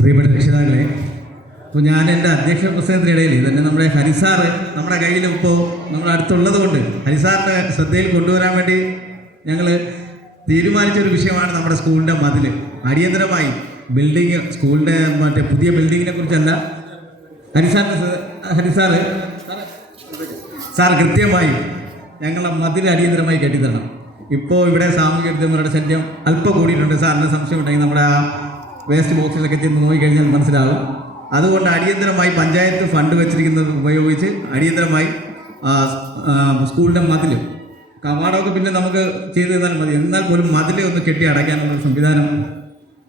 പ്രിയപ്പെട്ട രക്ഷിതാക്കളെ, ഇപ്പോൾ ഞാൻ എൻ്റെ അധ്യക്ഷ പ്രസംഗത്തിനിടയിൽ തന്നെ നമ്മുടെ ഹരിസാറ് നമ്മുടെ കയ്യിൽ ഇപ്പോൾ നമ്മുടെ അടുത്തുള്ളത് കൊണ്ട് ഹരിസാറിൻ്റെ ശ്രദ്ധയിൽ കൊണ്ടുവരാൻ വേണ്ടി ഞങ്ങൾ തീരുമാനിച്ചൊരു വിഷയമാണ് നമ്മുടെ സ്കൂളിൻ്റെ മതിൽ. അടിയന്തരമായി ബിൽഡിങ്, സ്കൂളിൻ്റെ മറ്റേ പുതിയ ബിൽഡിങ്ങിനെ കുറിച്ചല്ല, സാർ കൃത്യമായി ഞങ്ങളുടെ മതിൽ അടിയന്തരമായി കെട്ടിത്തരണം. ഇപ്പോൾ ഇവിടെ സാമൂഹിക വിരുദ്ധന്മാരുടെ ശല്യം അല്പം കൂടിയിട്ടുണ്ട്. സാറിന് സംശയം ഉണ്ടെങ്കിൽ നമ്മുടെ ആ വേസ്റ്റ് ബോക്സിലൊക്കെ ചെന്ന് നോക്കിക്കഴിഞ്ഞാൽ മനസ്സിലാവും. അതുകൊണ്ട് അടിയന്തരമായി പഞ്ചായത്ത് ഫണ്ട് വെച്ചിരിക്കുന്നത് ഉപയോഗിച്ച് അടിയന്തരമായി സ്കൂളിൻ്റെ മതിൽ, കവാടമൊക്കെ പിന്നെ നമുക്ക് ചെയ്തു തന്നാൽ മതി, എന്നാൽ പോലും മതിൽ ഒന്ന് കെട്ടി അടയ്ക്കാനുള്ള സംവിധാനം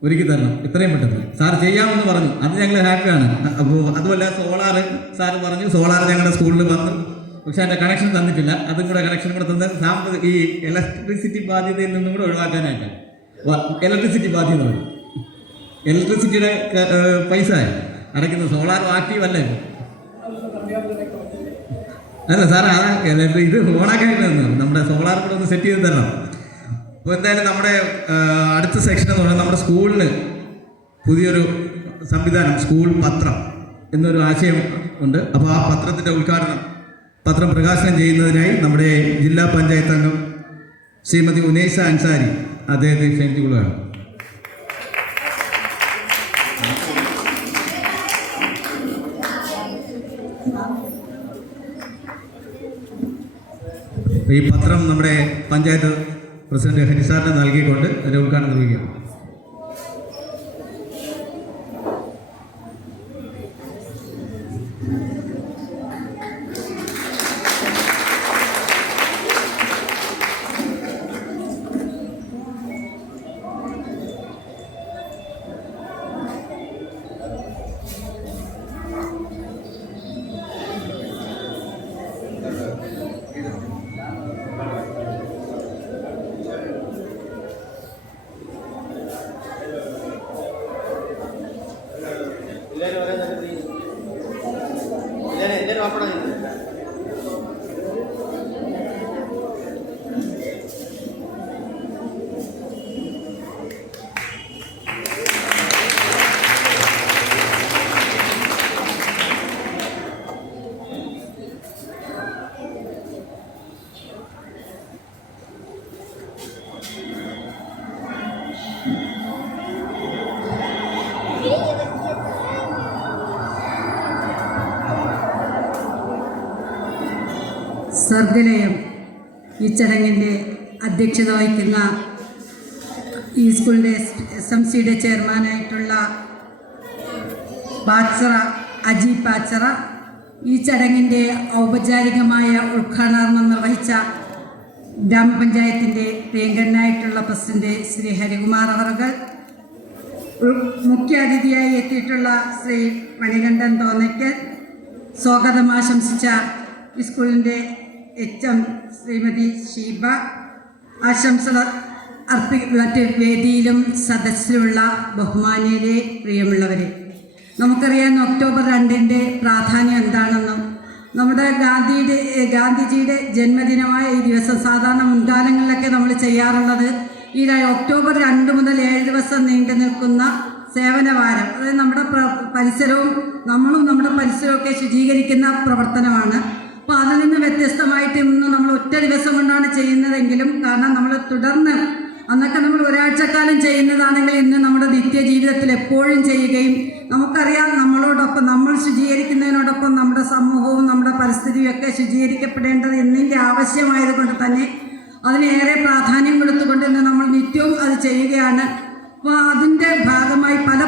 ഒരുക്കി തരണം എത്രയും പെട്ടെന്ന്. സാർ ചെയ്യാമെന്ന് പറഞ്ഞു, അത് ഞങ്ങൾ ഹാപ്പിയാണ്. അപ്പോൾ അതുമല്ല, സോളാറ് സാറ് പറഞ്ഞു, സോളാർ ഞങ്ങളുടെ സ്കൂളിൽ വന്ന്, പക്ഷേ അതിൻ്റെ കണക്ഷൻ തന്നിട്ടില്ല. അതും കൂടെ കണക്ഷൻ കൂടെ തന്നാൽ ഈ ഇലക്ട്രിസിറ്റി ബാധ്യതയിൽ നിന്നും കൂടെ ഒഴിവാക്കാനായിട്ട്. ഇലക്ട്രിസിറ്റി ബാധ്യത മതി, ഇലക്ട്രിസിറ്റിയുടെ പൈസ അടയ്ക്കുന്ന സോളാർ ആക്റ്റീവ് അല്ലേ? അല്ല സാർ, ഇത് ഓണാക്കായിട്ട് നമ്മുടെ സോളാർ കൂടെ ഒന്ന് സെറ്റ് ചെയ്ത് തരണം. അപ്പോൾ എന്തായാലും നമ്മുടെ അടുത്ത സെക്ഷൻ എന്ന് പറയുന്നത് നമ്മുടെ സ്കൂളിന് പുതിയൊരു സംവിധാനം, സ്കൂൾ പത്രം എന്നൊരു ആശയം ഉണ്ട്. അപ്പോൾ ആ പത്രത്തിൻ്റെ ഉദ്ഘാടനം, പത്രം പ്രകാശനം ചെയ്യുന്നതിനായി നമ്മുടെ ജില്ലാ പഞ്ചായത്ത് അംഗം ശ്രീമതി ഉനൈസ അൻസാരി അദ്ദേഹത്തെ ക്ഷണിച്ചുകൊള്ളുകയാണ്. ഈ പത്രം നമ്മുടെ പഞ്ചായത്ത് പ്രസിഡന്റ് ഹരിസാറിന് നൽകിക്കൊണ്ട് അതിൻ്റെ ഉദ്ഘാടനം നിർവഹിക്കുകയാണ്. സർഗലയം ഈ ചടങ്ങിൻ്റെ അധ്യക്ഷത വഹിക്കുന്ന ഈ സ്കൂളിൻ്റെ SMCയുടെ ചെയർമാനായിട്ടുള്ള പാച്ചറ അജി പാച്ചറ, ഈ ചടങ്ങിൻ്റെ ഔപചാരികമായ ഉദ്ഘാടനം നിർവഹിച്ച ഗ്രാമപഞ്ചായത്തിൻ്റെ പ്രിയങ്കരനായിട്ടുള്ള പ്രസിഡന്റ് ശ്രീ ഹരികുമാർ അവർകൾ, മുഖ്യ അതിഥിയായി എത്തിയിട്ടുള്ള ശ്രീ മണികണ്ഠൻ തോന്നയ്ക്കൽ, സ്വാഗതം ആശംസിച്ച ഈ സ്കൂളിൻ്റെ HM ശ്രീമതി ഷീബ, ആശംസകൾ മറ്റ് വേദിയിലും സദസ്സിലുള്ള ബഹുമാന്യരെ, പ്രിയമുള്ളവരെ, നമുക്കറിയാം ഒക്ടോബർ 2 പ്രാധാന്യം എന്താണെന്നും നമ്മുടെ ഗാന്ധിജിയുടെ ജന്മദിനമായ ഈ ദിവസം സാധാരണ മുൻകാലങ്ങളിലൊക്കെ നമ്മൾ ചെയ്യാറുള്ളത് ഈ ഒക്ടോബർ 2 മുതൽ 7 ദിവസം നീണ്ടു നിൽക്കുന്ന സേവനവാരം, അതായത് നമ്മുടെ പരിസരവും നമ്മളും നമ്മുടെ പരിസരമൊക്കെ ശുചീകരിക്കുന്ന പ്രവർത്തനമാണ്. അപ്പോൾ അതിൽ നിന്ന് വ്യത്യസ്തമായിട്ട് ഇന്ന് നമ്മൾ ഒറ്റ ദിവസം കൊണ്ടാണ് ചെയ്യുന്നതെങ്കിലും, കാരണം നമ്മൾ തുടർന്ന് അന്നൊക്കെ നമ്മൾ ഒരാഴ്ചക്കാലം ചെയ്യുന്നതാണെങ്കിൽ ഇന്ന് നമ്മുടെ നിത്യജീവിതത്തിൽ എപ്പോഴും ചെയ്യുകയും, നമുക്കറിയാം നമ്മളോടൊപ്പം നമ്മൾ ശുചീകരിക്കുന്നതിനോടൊപ്പം നമ്മുടെ സമൂഹവും നമ്മുടെ പരിസ്ഥിതിയും ഒക്കെ ശുചീകരിക്കപ്പെടേണ്ടത് എന്നിൻ്റെ ആവശ്യമായതുകൊണ്ട് തന്നെ അതിനേറെ പ്രാധാന്യം കൊടുത്തുകൊണ്ട് ഇന്ന് നമ്മൾ നിത്യവും അത് ചെയ്യുകയാണ്. അപ്പോൾ അതിൻ്റെ ഭാഗമായി പല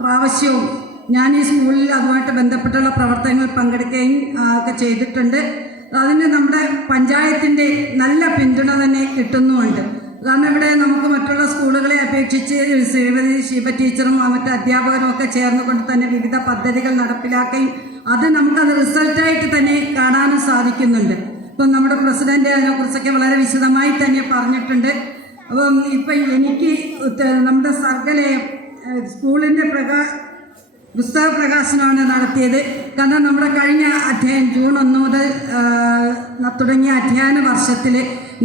പ്രാവശ്യവും ഞാൻ ഈ സ്കൂളിൽ അതുമായിട്ട് ബന്ധപ്പെട്ടുള്ള പ്രവർത്തനങ്ങൾ പങ്കെടുക്കുകയും ഒക്കെ ചെയ്തിട്ടുണ്ട്. അതിന് നമ്മുടെ പഞ്ചായത്തിൻ്റെ നല്ല പിന്തുണ തന്നെ കിട്ടുന്നുമുണ്ട്. കാരണം ഇവിടെ നമുക്ക് മറ്റുള്ള സ്കൂളുകളെ അപേക്ഷിച്ച് ശ്രീമതി ഷീബ ടീച്ചറും മറ്റ് അധ്യാപകരും ഒക്കെ ചേർന്നുകൊണ്ട് തന്നെ വിവിധ പദ്ധതികൾ നടപ്പിലാക്കുകയും അത് നമുക്കത് റിസൾട്ടായിട്ട് തന്നെ കാണാനും സാധിക്കുന്നുണ്ട്. ഇപ്പം നമ്മുടെ പ്രസിഡന്റ് അതിനെക്കുറിച്ചൊക്കെ വളരെ വിശദമായി തന്നെ പറഞ്ഞിട്ടുണ്ട്. അപ്പം ഇപ്പം എനിക്ക് നമ്മുടെ സർഗലയം സ്കൂളിൻ്റെ പുസ്തക പ്രകാശനമാണ് നടത്തിയത്. കാരണം നമ്മുടെ കഴിഞ്ഞ അധ്യയനം ജൂൺ 1 മുതൽ തുടങ്ങിയ അധ്യയന വർഷത്തിൽ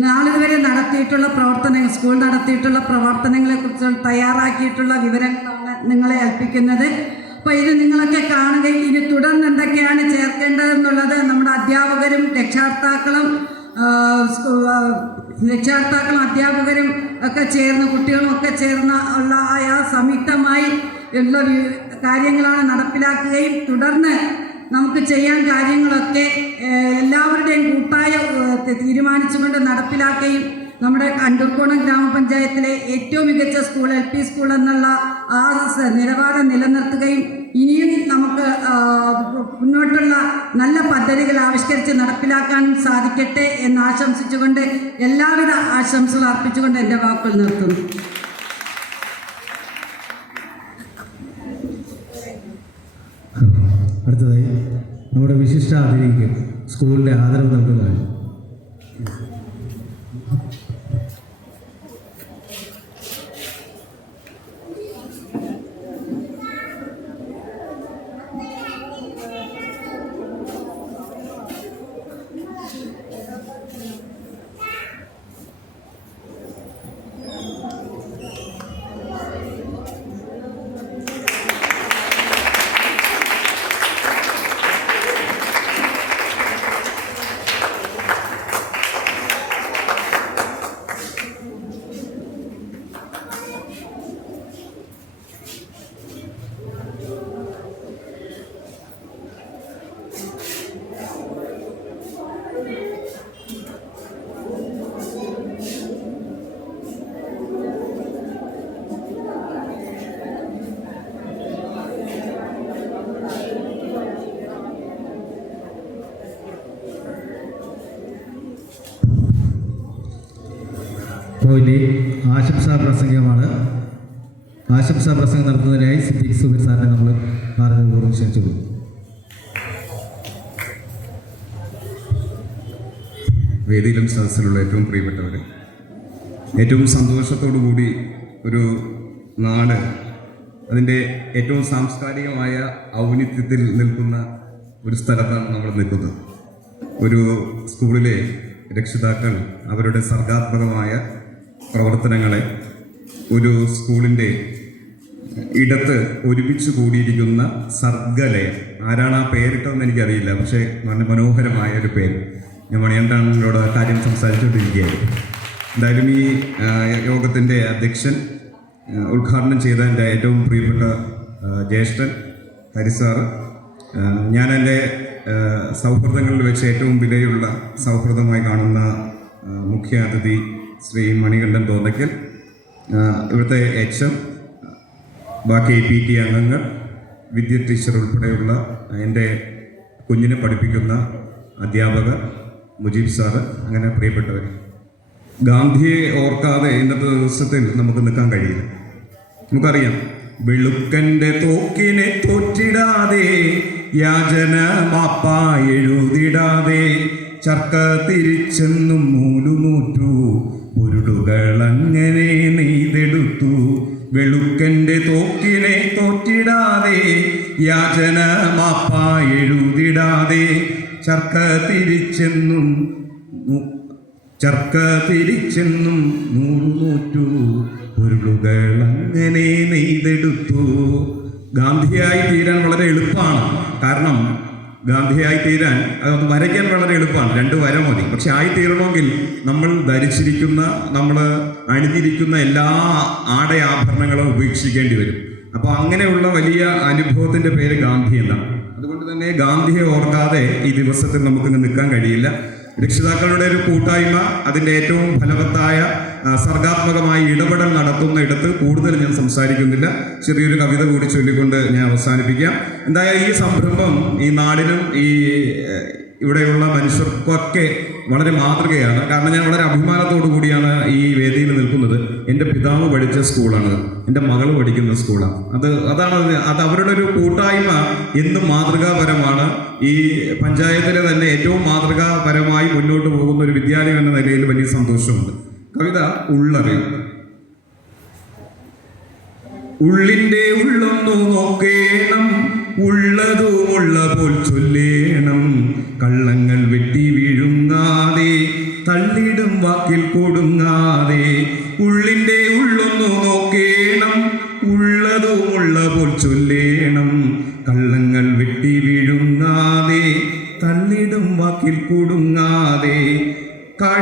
നാളിതുവരെ നടത്തിയിട്ടുള്ള പ്രവർത്തനങ്ങൾ, സ്കൂൾ നടത്തിയിട്ടുള്ള പ്രവർത്തനങ്ങളെക്കുറിച്ച് തയ്യാറാക്കിയിട്ടുള്ള വിവരങ്ങളാണ് നിങ്ങളെ ഏൽപ്പിക്കുന്നത്. അപ്പോൾ ഇത് നിങ്ങളൊക്കെ കാണുകയും ഇനി തുടർന്ന് എന്തൊക്കെയാണ് ചേർക്കേണ്ടതെന്നുള്ളത് നമ്മുടെ അധ്യാപകരും രക്ഷാകർത്താക്കളും അധ്യാപകരും ഒക്കെ ചേർന്ന് കുട്ടികളും ഒക്കെ ചേർന്ന് ഉള്ള സംയുക്തമായി ഉള്ള കാര്യങ്ങളാണ് നടപ്പിലാക്കുകയും തുടർന്ന് നമുക്ക് ചെയ്യാൻ കാര്യങ്ങളൊക്കെ എല്ലാവരുടെയും കൂട്ടായ തീരുമാനിച്ചുകൊണ്ട് നടപ്പിലാക്കുകയും നമ്മുടെ അണ്ടൂർക്കോണം ഗ്രാമപഞ്ചായത്തിലെ ഏറ്റവും മികച്ച സ്കൂൾ LP സ്കൂൾ എന്നുള്ള ആ നിലവാരം നിലനിർത്തുകയും ഇനിയും നമുക്ക് മുന്നോട്ടുള്ള നല്ല പദ്ധതികൾ ആവിഷ്കരിച്ച് നടപ്പിലാക്കാനും സാധിക്കട്ടെ എന്ന് ആശംസിച്ചുകൊണ്ട് എല്ലാവിധ ആശംസകൾ അർപ്പിച്ചുകൊണ്ട് എൻ്റെ വാക്കുകൾ നിർത്തുന്നു. അടുത്തതായി നമ്മുടെ വിശിഷ്ട അതിഥിക്ക് സ്കൂളിൻ്റെ ആദരവ് നൽകുന്നതാണ്. ഇനി ആശംസാ പ്രസംഗമാണ്. ആശംസാ പ്രസംഗം നടത്തുന്നതിനായി സിദ്ദീഖ് സുബീർ സാറിനെ നമ്മൾ ആദരപൂർവ്വം ക്ഷണിച്ചു കൊടുക്കും. വേദിയിലും സദസ്സിലുള്ള ഏറ്റവും പ്രിയപ്പെട്ടവർ, ഏറ്റവും സന്തോഷത്തോടു കൂടി ഒരു നാട് അതിൻ്റെ ഏറ്റവും സാംസ്കാരികമായ ഔന്നിത്യത്തിൽ നിൽക്കുന്ന ഒരു സ്ഥലത്താണ് നമ്മൾ നിൽക്കുന്നത്. ഒരു സ്കൂളിലെ രക്ഷിതാക്കൾ അവരുടെ സർഗാത്മകമായ പ്രവർത്തനങ്ങളെ ഒരു സ്കൂളിൻ്റെ ഇടത്ത് ഒരുമിച്ച് കൂടിയിരിക്കുന്ന സർഗലയം, ആരാണ് ആ പേരിട്ടതെന്ന് എനിക്കറിയില്ല, പക്ഷേ നല്ല മനോഹരമായ ഒരു പേര്. ഞാൻ മണിയണ്ണനോട് കാര്യം സംസാരിച്ചുകൊണ്ടിരിക്കുകയായിരുന്നു. എന്തായാലും ഈ യോഗത്തിൻ്റെ അധ്യക്ഷൻ ഉദ്ഘാടനം ചെയ്ത എൻ്റെ ഏറ്റവും പ്രിയപ്പെട്ട ജ്യേഷ്ഠൻ ഹരിസാറ്, ഞാൻ എൻ്റെ സൗഹൃദങ്ങളിൽ വെച്ച് ഏറ്റവും വിലയുള്ള സൗഹൃദമായി കാണുന്ന മുഖ്യ അതിഥി ശ്രീ മണികണ്ഠൻ തോന്നയ്ക്കൽ, ഇവിടുത്തെ HM, ബാക്കി PT അംഗങ്ങൾ, വിദ്യ ടീച്ചർ ഉൾപ്പെടെയുള്ള എൻ്റെ കുഞ്ഞിനെ പഠിപ്പിക്കുന്ന അധ്യാപകർ, മുജീബ് സാറ്, അങ്ങനെ പ്രിയപ്പെട്ടവർ. ഗാന്ധിയെ ഓർക്കാതെ ഇന്നത്തെ ദിവസത്തിൽ നമുക്ക് നിൽക്കാൻ കഴിയില്ല. നമുക്കറിയാം, വെളുക്കൻ്റെ തോക്കിനെ തോറ്റിടാതെ, യാചന മാപ്പ എഴുതിടാതെ, ചർക്ക തിരിച്ചെന്നും നൂലുനൂറ്റു, ഉരുളുകളങ്ങനെ നെയ്തെടുത്തു. വെളുക്കൻ്റെ തോക്കിനെ തോറ്റിടാതെ, യാചന മാപ്പ എഴുതിടാതെ, ചർക്ക തിരിച്ചെന്നും നൂലുനൂറ്റു, ഉരുളുകളങ്ങനെ നെയ്തെടുത്തു. ഗാന്ധിയായി തീരാൻ വളരെ എളുപ്പമാണ്. കാരണം ഗാന്ധിയായി തീരാൻ അതൊന്ന് വരയ്ക്കാൻ വളരെ എളുപ്പമാണ്, 2 വര മതി. പക്ഷെ ആയിത്തീരണമെങ്കിൽ നമ്മൾ ധരിച്ചിരിക്കുന്ന, നമ്മൾ അണിഞ്ഞിരിക്കുന്ന എല്ലാ ആഭരണങ്ങളും ഉപേക്ഷിക്കേണ്ടി വരും. അപ്പോൾ അങ്ങനെയുള്ള വലിയ അനുഭവത്തിൻ്റെ പേര് ഗാന്ധി എന്നാണ്. അതുകൊണ്ട് തന്നെ ഗാന്ധിയെ ഓർക്കാതെ ഈ ദിവസത്തിൽ നമുക്കിങ്ങ് നിൽക്കാൻ കഴിയില്ല. രക്ഷിതാക്കളുടെ ഒരു കൂട്ടായ്മ അതിൻ്റെ ഏറ്റവും ഫലവത്തായ സർഗാത്മകമായി ഇടപെടൽ നടത്തുന്ന ഇടത്ത് കൂടുതൽ ഞാൻ സംസാരിക്കുന്നില്ല. ചെറിയൊരു കവിത കൂടി ചൊല്ലിക്കൊണ്ട് ഞാൻ അവസാനിപ്പിക്കാം. എന്തായാലും ഈ സംരംഭം ഈ നാടിനും ഈ ഇവിടെയുള്ള മനുഷ്യർക്കൊക്കെ വളരെ മാതൃകയാണ്. കാരണം ഞാൻ വളരെ അഭിമാനത്തോടു കൂടിയാണ് ഈ വേദിയിൽ നിൽക്കുന്നത്. എൻ്റെ പിതാവ് പഠിച്ച സ്കൂളാണ്, എൻ്റെ മകൾ പഠിക്കുന്ന സ്കൂളാണ്. അത് അവരുടെ ഒരു കൂട്ടായ്മ എന്നും മാതൃകാപരമാണ്. ഈ പഞ്ചായത്തിലെ തന്നെ ഏറ്റവും മാതൃകാപരമായി മുന്നോട്ട് പോകുന്ന ഒരു വിദ്യാലയം എന്ന നിലയിൽ വലിയ സന്തോഷമുണ്ട്. കവിത ഉള്ളറിയും. ഉള്ളിൻ്റെ ഉള്ളൊന്നു നോക്കേണം,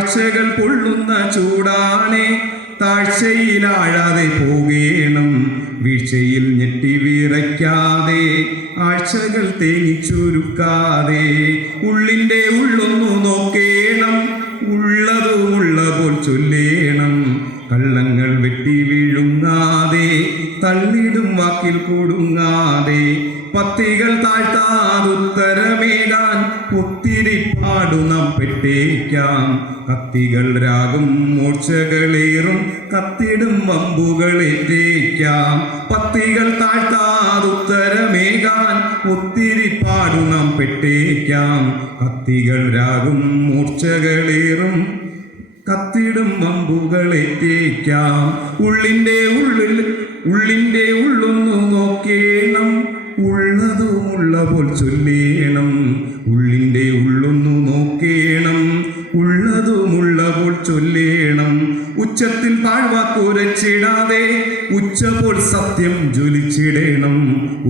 കാഴ്ചകൾ പൊള്ളുന്ന ചൂടാണേ, താഴ്ചയിലാഴാതെ പോകേണം, വീഴ്ചയിൽ ഞെട്ടി വിറയ്ക്കാതെ, ആഴ്ചകൾ തേങ്ങിച്ചുരുക്കാതെ, ഉള്ളിൻ്റെ ഉള്ളൊന്നു നോക്കേണം, ഉള്ളതു ഉള്ള പോൽ ചൊല്ലേണം, കള്ളങ്ങൾ വെട്ടി വീഴുങ്ങാതെ, തള്ളിടും വാക്കിൽ കൊടുങ്ങാതെ, പത്തികൾ താഴ്ത്താതുത്തരമേകാൻ ഒത്തിരി പാടു നാം പെട്ടേക്കാം, കത്തികൾ രാഗും മൂർച്ചകളേറും കത്തിടും വമ്പുകളേറ്റേക്കാം, പത്തികൾ താഴ്ത്താതുത്തരമേകാൻ ഒത്തിരി പാടു നാം പെട്ടേക്കാം, കത്തികൾ രാഗും മൂർച്ചകളേറും കത്തിടും വമ്പുകളേറ്റേക്കാം, ഉള്ളിൻ്റെ ഉള്ളൊന്നു നോക്കേണം, ഉള്ളതുമുള്ള പോൽ ചൊല്ലേണം, ഉള്ളിൻ്റെ ഉള്ളൊന്നു നോക്കേണം, ഉള്ളതുമുള്ള പോൽ ചൊല്ലേണം, ഉച്ചത്തിൽ പാഴ്വാക്കുരച്ചിടാതെ ഉച്ച പോൽ സത്യം ജ്വലിച്ചിടേണം,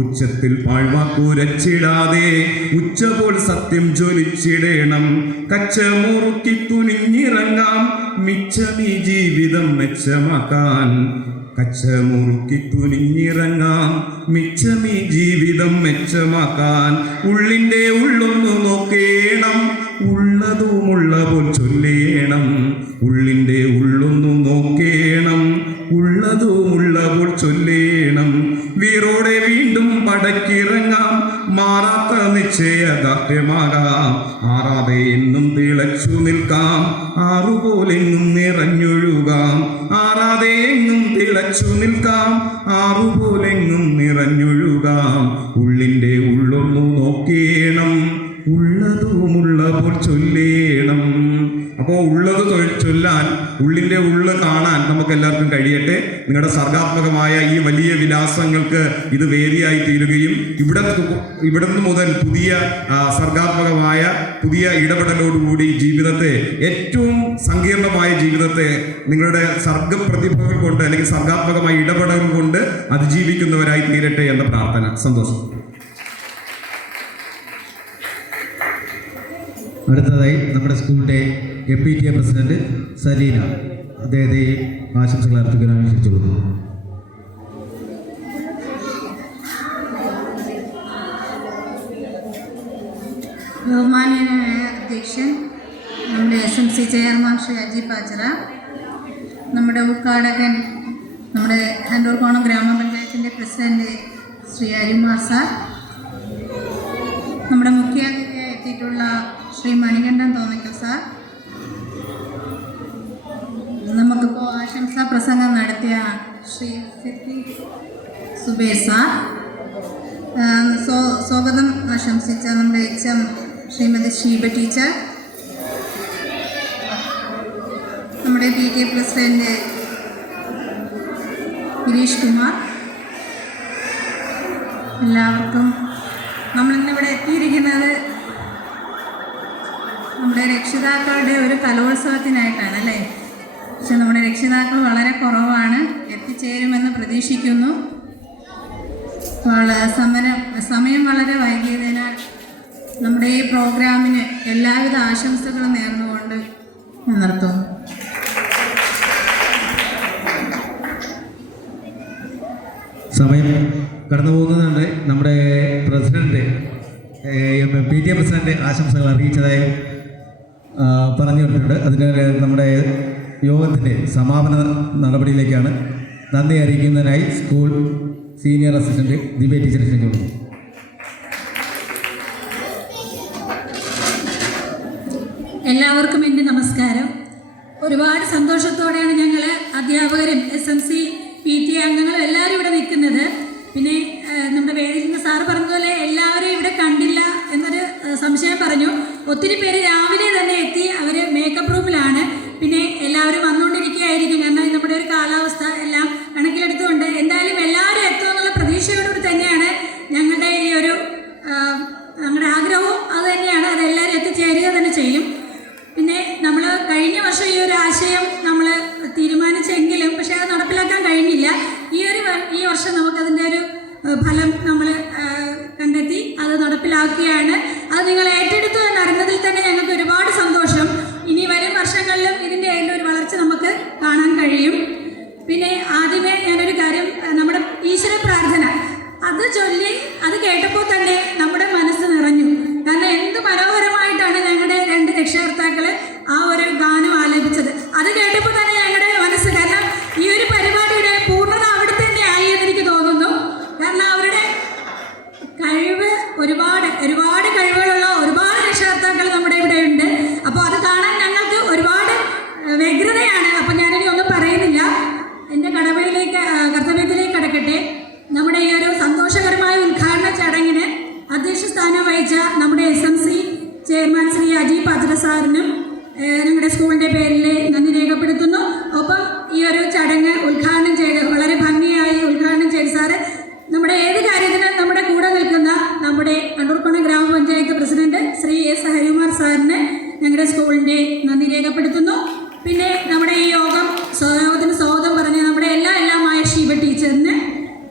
ഉച്ചത്തിൽ പാഴ്വാക്കുരച്ചിടാതെ ഉച്ച പോൽ സത്യം ജ്വലിച്ചിടേണം, കച്ചമുറുക്കി തുനിഞ്ഞിറങ്ങാം, മിച്ചമീ ജീവിതം മെച്ചമാക്കാൻ, കച്ചമുറുക്കി തുനിഞ്ഞിറങ്ങാം, മിച്ചമീ ജീവിതം മെച്ചമാക്കാൻ, ഉള്ളിൻ്റെ ഉള്ളൊന്നു നോക്കേണം, ഉള്ളതുമുള്ള പോൽ ചൊല്ലേണം, ഉള്ളിൻ്റെ ഉള്ളൊന്നു നോക്കേണം, ഉള്ളതുമുള്ള പോൽ ചൊല്ലേണം, വീറോടെ വീണ്ടും പടക്കിറങ്ങാം, മാറാത്ത നിശ്ചയദാർഢ്യമാകാം, ആറാതെ എന്നും തിളച്ചു നിൽക്കാം, ആറുപോലെങ്ങും നിറഞ്ഞൊഴുകാം, ആറാതെ എങ്ങും തിളച്ചു നിൽക്കാം, ആറുപോലെങ്ങും നിറഞ്ഞൊഴുകാം, ഉള്ളിൻ്റെ ഉള്ളൊന്നു നോക്കേണം, ഉള്ളതുമുള്ള പോൽ ചൊല്ലേണം. അപ്പോൾ ഉള്ളത് ചൊല്ലാൻ, ഉള്ളിൻ്റെ ഉള്ള് കാണാൻ നമുക്ക് എല്ലാവർക്കും കഴിയട്ടെ. നിങ്ങളുടെ സർഗാത്മകമായ ഈ വലിയ വിലാസങ്ങൾക്ക് ഇത് വേദിയായി തീരുകയും ഇവിടുന്ന് മുതൽ പുതിയ സർഗാത്മകമായ പുതിയ ഇടപെടലോടുകൂടി ജീവിതത്തെ, ഏറ്റവും സങ്കീർണമായ ജീവിതത്തെ നിങ്ങളുടെ സർഗപ്രതിഭകൾ കൊണ്ട് അല്ലെങ്കിൽ സർഗാത്മകമായ ഇടപെടലുകൾ കൊണ്ട് അതിജീവിക്കുന്നവരായി തീരട്ടെ എന്ന പ്രാർത്ഥന. സന്തോഷം. അടുത്തതായി നമ്മുടെ സ്കൂളിൻ്റെ MPTA പ്രസിഡന്റ് സലീന, അദ്ദേഹത്തെ ആശംസകൾ അർപ്പിക്കാൻ ആവശ്യിച്ചുള്ളൂ. ബഹുമാന്യനായ അധ്യക്ഷൻ, നമ്മുടെ SMC ചെയർമാൻ ശ്രീ അജി പാച്ചറ, നമ്മുടെ ഉദ്ഘാടകൻ, നമ്മുടെ ഹണ്ടൂർകോണം ഗ്രാമപഞ്ചായത്തിൻ്റെ പ്രസിഡന്റ് ശ്രീ അരിമാർ സാർ, നമ്മുടെ മുഖ്യ അതിഥിയായി എത്തിയിട്ടുള്ള ശ്രീ മണികണ്ഠൻ തോന്നിക്കൽ സാർ, നമുക്കിപ്പോൾ ആശംസാ പ്രസംഗം നടത്തിയ ശ്രീ സുബേർ സാർ, സ്വാഗതം ആശംസിച്ച നമ്മുടെ HM ശ്രീമതി ഷീബ ടീച്ചർ, നമ്മുടെ PTA പ്രസിഡന്റ് ഗിരീഷ് കുമാർ, എല്ലാവർക്കും, നമ്മളിന്നിവിടെ എത്തിയിരിക്കുന്നത് നമ്മുടെ രക്ഷിതാക്കളുടെ ഒരു കലോത്സവത്തിനായിട്ടാണ് അല്ലേ? പക്ഷെ നമ്മുടെ രക്ഷിതാക്കൾ വളരെ കുറവാണ്, എത്തിച്ചേരുമെന്ന് പ്രതീക്ഷിക്കുന്നു. സമയം വളരെ വൈകിയതിനാൽ നമ്മുടെ ഈ പ്രോഗ്രാമിന് എല്ലാവിധ ആശംസകളും നേർന്നുകൊണ്ട് നിർത്തുന്നു. സമയം കടന്നു പോകുന്നുണ്ട്. നമ്മുടെ പ്രസിഡന്റ് PTA പ്രസിഡന്റ് ആശംസകൾ അറിയിച്ചതായി പറഞ്ഞിട്ടുണ്ട്. അതിന് നമ്മുടെ യോഗത്തിൻ്റെ സമാപന നടപടിയിലേക്കാണ്. നന്ദി അറിയിക്കുന്നതിനായി സ്കൂൾ സീനിയർ അസിസ്റ്റന്റ് ദിവ്യ ടീച്ചറെ ക്ഷണിക്കുന്നു. എല്ലാവർക്കും എൻ്റെ നമസ്കാരം. ഒരുപാട് സന്തോഷത്തോടെയാണ് ഞങ്ങൾ അധ്യാപകരും SMC PTA അംഗങ്ങളും എല്ലാവരും ഇവിടെ നിൽക്കുന്നത്. പിന്നെ നമ്മുടെ വേദിയിൽ നിന്ന് സാറ് പറഞ്ഞതുപോലെ എല്ലാവരും ഇവിടെ കണ്ടില്ല എന്നൊരു സംശയം പറഞ്ഞു. ഒത്തിരി പേര് രാവിലെ തന്നെ എത്തി, അവർ മേക്കപ്പ് റൂമിലാണ്. പിന്നെ എല്ലാവരും വന്നുകൊണ്ടിരിക്കുകയായിരിക്കും, കാരണം നമ്മുടെ ഒരു കാലാവസ്ഥ എല്ലാം കണക്കിലെടുത്തുകൊണ്ട് എന്തായാലും എല്ലാവരും എത്തുമെന്നുള്ള പ്രതീക്ഷയോടുകൂടി തന്നെയാണ് ഞങ്ങളുടെ ഈ ഒരു ഞങ്ങളുടെ ആഗ്രഹവും അത് തന്നെയാണ്. അതെല്ലാവരും എത്തിച്ചേരുക തന്നെ ചെയ്യും. പിന്നെ നമ്മൾ കഴിഞ്ഞ വർഷം ഈ ഒരു ആശയം നമ്മൾ തീരുമാനിച്ചെങ്കിലും പക്ഷേ അത് നടപ്പിലാക്കാൻ കഴിഞ്ഞില്ല. ഈ വർഷം നമുക്കതിൻ്റെ ഒരു ഫലം നമ്മൾ കണ്ടെത്തി അത് നടപ്പിലാക്കുകയാണ്. അത് നിങ്ങൾ ഏറ്റെടുത്തു എന്നറിഞ്ഞതിൽ തന്നെ ഞങ്ങൾക്ക് ഒരുപാട് സന്തോഷം. ഇനി വരും വർഷങ്ങളിലും അത് കേട്ടപ്പോൾ തന്നെ നമ്മുടെ മനസ്സ് നിറഞ്ഞു. കാരണം എന്ത് മനോഹരമായിട്ടാണ് ഞങ്ങളുടെ 2 രക്ഷകർത്താക്കൾ ആ ഒരു ഗാനം ആലപിച്ചത്. അത് കേട്ടപ്പോൾ തന്നെ ഞങ്ങളുടെ മനസ്സ്, കാരണം ഈ ഒരു പരിപാടിയുടെ പൂർണ്ണത അവിടെ തന്നെ ആയി എന്ന് എനിക്ക് തോന്നുന്നു. കാരണം അവരുടെ കഴിവ് ഒരുപാട് കഴിവുകളുള്ള ഒരുപാട് രക്ഷകർത്താക്കൾ നമ്മുടെ ഇവിടെ ഉണ്ട്. അപ്പോൾ അത് കാണാൻ ഞങ്ങൾക്ക് ഒരുപാട് വ്യഗ്രതയാണ്. അപ്പോൾ ഞാനിനി ഒന്നും പറയുന്നില്ല, എൻ്റെ കർത്തവ്യത്തിലേക്ക് കടക്കട്ടെ. നമ്മുടെ ഈ ഒരു സന്തോഷകരമായ ഉദ്ഘാടന ചടങ്ങിന് അധ്യക്ഷ സ്ഥാനം വഹിച്ച നമ്മുടെ SMC ചെയർമാൻ ശ്രീ അജി പാചര സാറിനും ഞങ്ങളുടെ സ്കൂളിൻ്റെ പേരിൽ നന്ദി രേഖപ്പെടുത്തുന്നു. ഒപ്പം ഈ ഒരു ചടങ്ങ് ഉദ്ഘാടനം ചെയ്ത് വളരെ ഭംഗിയായി ഉദ്ഘാടനം ചെയ്ത് സാറ് നമ്മുടെ ഏത് കാര്യത്തിനും നമ്മുടെ കൂടെ നിൽക്കുന്ന നമ്മുടെ കണ്ണൂർക്കുളം ഗ്രാമപഞ്ചായത്ത് പ്രസിഡന്റ് ശ്രീ S ഹരികുമാർ സാറിന് ഞങ്ങളുടെ സ്കൂളിൻ്റെ നന്ദി രേഖപ്പെടുത്തുന്നു. പിന്നെ നമ്മുടെ ഈ യോഗത്തിന് സ്വാഗതം പറഞ്ഞ നമ്മുടെ എല്ലാമായ ഷീബ ടീച്ചറിന്,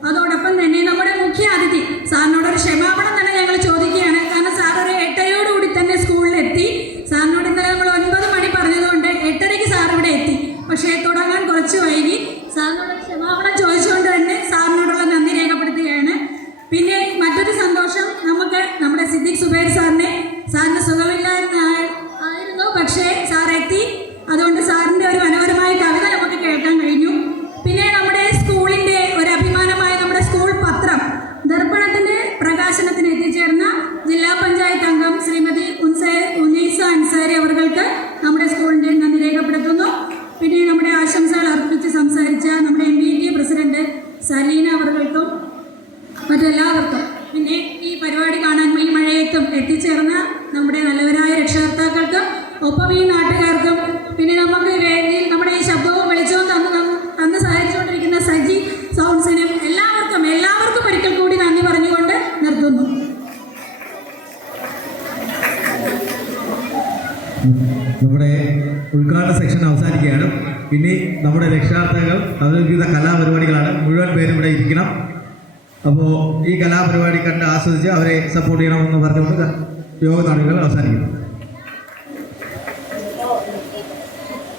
അതോടൊപ്പം തന്നെ നമ്മുടെ മുഖ്യ അതിഥി സാറിനോടൊരു ക്ഷമാപണം തന്നെ ഞങ്ങൾ ചോദിക്കുകയാണ്. കാരണം സാർ ഒരു 8:30 തന്നെ സ്കൂളിലെത്തി. സാറിനോട് ഇന്നലെ നമ്മൾ 9 മണി പറഞ്ഞതുകൊണ്ട് 8:30 സാർ ഇവിടെ എത്തി. പക്ഷേ തുടങ്ങാൻ കുറച്ച് വൈകി. സാറിനോടൊരു ക്ഷമാപണം ചോദിച്ചുകൊണ്ട് തന്നെ സാറിനോടുള്ള നന്ദി രേഖപ്പെടുത്തുകയാണ്. പിന്നെ മറ്റൊരു സന്തോഷം, നമുക്ക് നമ്മുടെ സിദ്ദിഖ് സുബൈർ സാറിന് സുഖമില്ലായിരുന്നു, പക്ഷേ സാർ എത്തി. അതുകൊണ്ട് സാറിൻ്റെ ഒരു മനോഹരമായ കവിത നമുക്ക് കേൾക്കാൻ കഴിഞ്ഞു. പിന്നെ നമ്മുടെ സ്കൂളിൻ്റെ ഒരു അഭിമാനമായ നമ്മുടെ സ്കൂൾ പത്രം ദർപ്പണത്തിൻ്റെ പ്രകാശനത്തിന് എത്തിച്ചേർന്ന ജില്ലാ പഞ്ചായത്ത് അംഗം ശ്രീമതി ഉന്നൈസ അൻസാരി അവർക്ക് നമ്മുടെ സ്കൂളിൻ്റെ നന്ദി രേഖപ്പെടുത്തുന്നു. പിന്നെ നമ്മുടെ ആശംസകൾ അർപ്പിച്ച് സംസാരിച്ച നമ്മുടെ MBT പ്രസിഡന്റ് സലീന അവർക്കും മറ്റെല്ലാവർക്കും, പിന്നെ ഈ പരിപാടി കാണാൻ ഈ മഴയത്തും എത്തിച്ചേർന്ന നമ്മുടെ നല്ലവരായ രക്ഷകർത്താക്കൾക്കും, ഒപ്പം ഈ നാട്ടുകാർക്കും, പിന്നെ നമുക്ക് വേദിയിൽ നമ്മുടെ ഈ ശബ്ദവും വെളിച്ചവും തന്ന് സഹായിച്ചുകൊണ്ടിരിക്കുന്ന സജി സൗണ്ട്സിനും എല്ലാവർക്കും ഒരിക്കൽ കൂടി നന്ദി പറഞ്ഞുകൊണ്ട് നിർത്തുന്നു. നമ്മുടെ ഉദ്ഘാടന സെക്ഷൻ അവസാനിക്കുകയാണ്. ഇനി നമ്മുടെ രക്ഷാർത്ഥികൾ അവതരിപ്പിക്കുന്ന കലാപരിപാടികളാണ്. മുഴുവൻ പേരും ഇവിടെ ഇരിക്കണം. അപ്പോൾ ഈ കലാപരിപാടി കണ്ട് ആസ്വദിച്ച് അവരെ സപ്പോർട്ട് ചെയ്യണമെന്ന് പറഞ്ഞുകൊണ്ട് യോഗ നടപടികൾ അവസാനിക്കുന്നു.